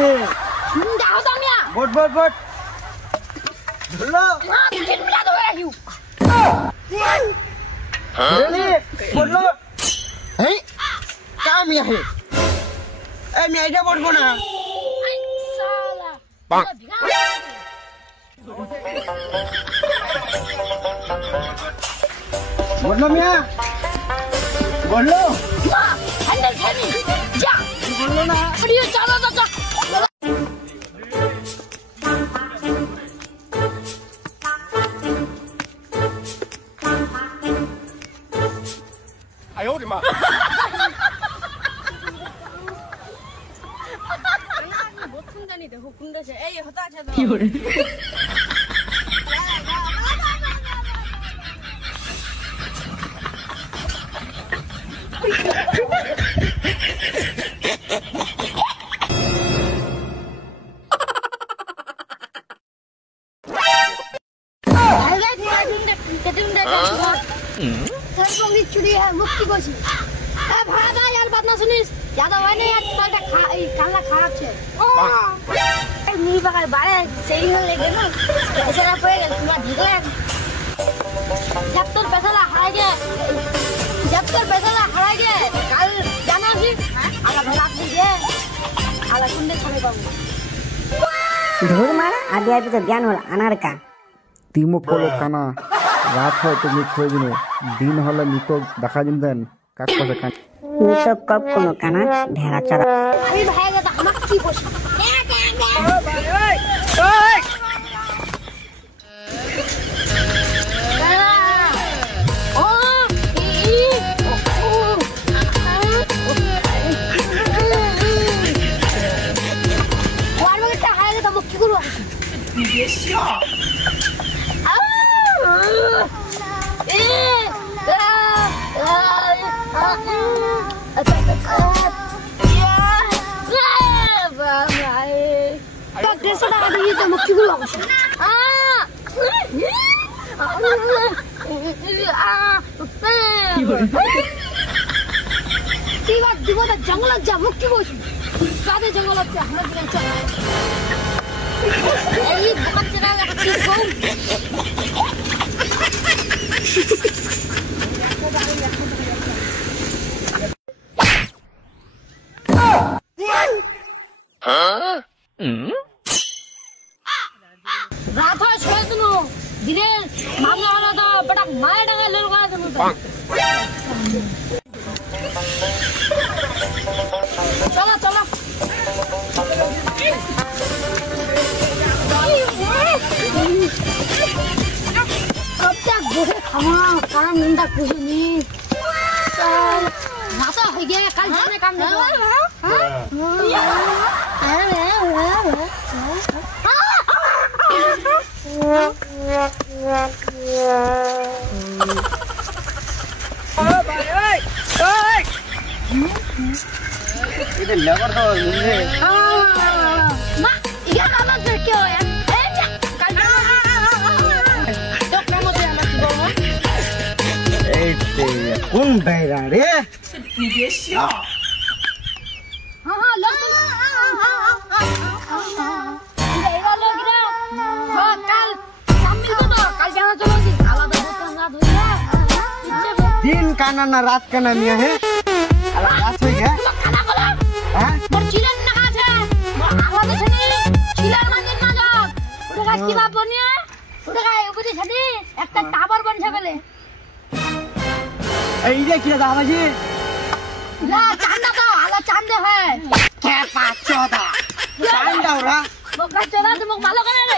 है जाओ तो मिया बोट बोट बोट ढुल्लो किन मिला दो है क्यों रेली बोलो है क्या मिया है ए मिया इधर बोट बोना साला बोलो मिया बोलो अंदर खेली जा बोलो ना बढ़िया चलो तो जा 아유 우리 마. 못 혼자니 되고 군대에 에이 허다 쳐서 सरपंच चुरी है मुक्ति कोशी ए भागा यार बात ना सुनिस ज्यादा होय ने यार तलटा काला खराब छे ए नी बगा बारे सेविंग लेके ना ऐसा ना पड़ेगा तुम्हारा ढिगला जब तक पैसा हरा गया कल जाना सी आला भगात दीजिए आला कुंडे छमे बाबू ধুর মারা আদি আদি তো জ্ঞান হল আনার কা তিমো কলো কানা রাত হয় তুমি খোঁজনো দিন হলে নিতো দেখা দিন দেন কাক পাশে কান নিতো কব কোনো কানা ঢেরা চড়া আমি ভাইগা তো আমাক কি বসি जंगलात जा मुक्की बोशी सादे जंगलात जा हमरा दिना चल ए दुकान चला की कोम रात है सुनो दिने मामला वाला था बड़ा मार डांगा लड़का था चलो चलो अब तक बोले खाना कारण निंदा कुछ नहीं नाता हो गया कल जाने काम नहीं इधर लेबर तो मुझे माँ ये वाला तो क्यों है कल तो क्या मुझे आना चाहिए कौन बैरा रे हाँ लो बैरा लोग ना हाँ कल शाम को तो कल जाना चलोगी काला तो बहुत ना धोया दिन का ना रात का ना मिया है रात हो गया खाना बोला हाँ मोर चिलन ना खाते मोर आवाज छनी चिलन मांगे ना जाओ उड़गा की बात बनिए उड़गा उबुदी छनी एक टावर बन छबेले ए इधर क्या दावा जी ना चांदा तो हाला चांदे है क्या बात चौदा चांद औरा मोका चला तुम मालो करे रे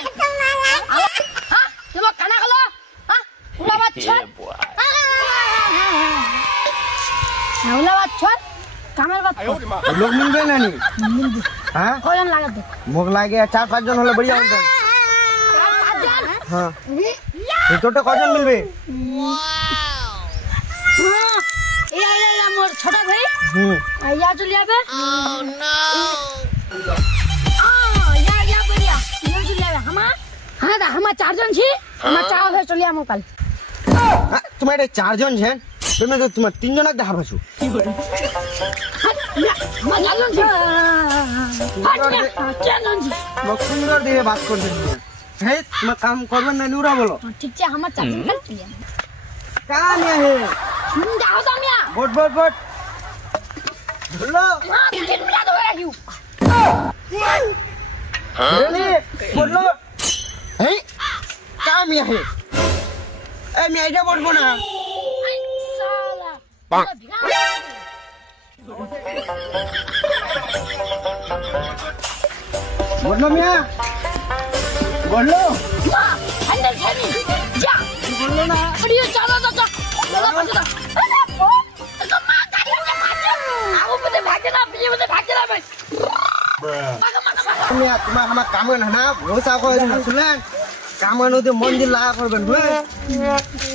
हां तुम खाना खा लो हां उला बात छोड़ उला बात छोड़ कामर बात लोग मिल गए ना नहीं हाँ कोयन लागत मोग लागे 4-5 जन होले बढ़िया होता हाँ ये तो कौन मिलबे ये मोर छोटा भाई या जुलिया बे या बढ़िया ये जुलिया बे हमा हां दा हमा 4 जन छी हमा 4 है चलिया मो कल तुम्हारे 4 जन छे তুমি তো তোমার তিনজনক দেখা পাইছো সুন্দর দিয়ে বাদ করবেন হে তোমার কাম করবেন না নুরা বলো ঠিক আছে আমার চাচি খাচ্ছি কাম হে যাও তো মিয়া বট বট বট ধরলো তিন মিনিট হয়ে গেল রেলি বটলো এই কাম হে আমি আইডা বটবো না বটলো মিয়া বটলো বললো না মিয়া তোমার আমার কামে না ভোসা করে শুনলেন কামে নদী মন্দির লাগা করবেন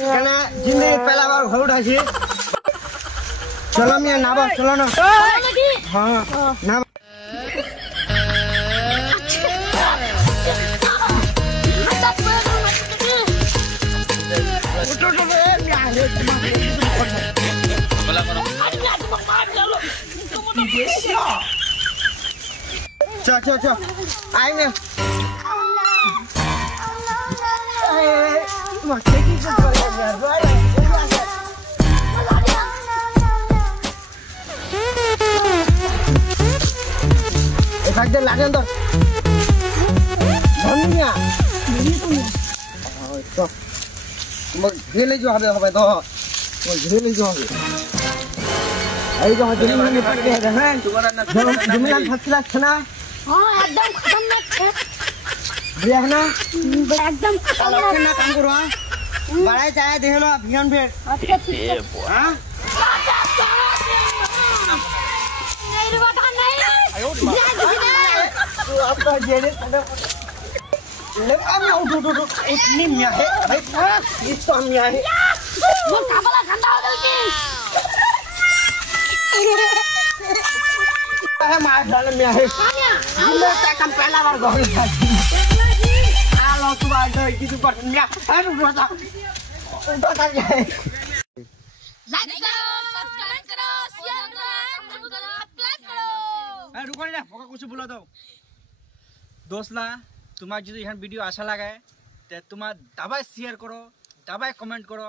কেন জিন্দগি পেলাবার ঘর উঠাইছি চলো মিয়া নাবা চলো না হ্যাঁ না চ আই মিয়া তোমার কি করে একদম লাগেন তো ধনিয়া তো তোমার ঘেলে যে হবে হবে তো তোমার ঘেলে যে হবে এই যে জমিন পাকে দেখেন জমিন ফাঁকি লাগছে না हाँ एकदम खतरनाक है देख ना एकदम खतरनाक ना काम करो बड़ा चाय देख लो अभियान फिर अच्छा ठीक है हां नहीं रे बेटा नहीं तू अब तो जेड़े ले আমি উঠো উঠনি মিয়া হে ভাই ये तो मिया है वो काबला ठंडा हो गई है मार डाल मिया है जिले का कम पहला बार घर जाती आलो तू आ गई किसी पर मिया अरे उठा उठा जाए लाइक करो सब्सक्राइब करो शेयर करो सब्सक्राइब करो ए रुको ना फोका कुछ बोला दो दोस्तला তোমার যদি এখন ভিডিও আশা লাগায় তে তোমার দাবায় শেয়ার করো দাবায় কমেন্ট করো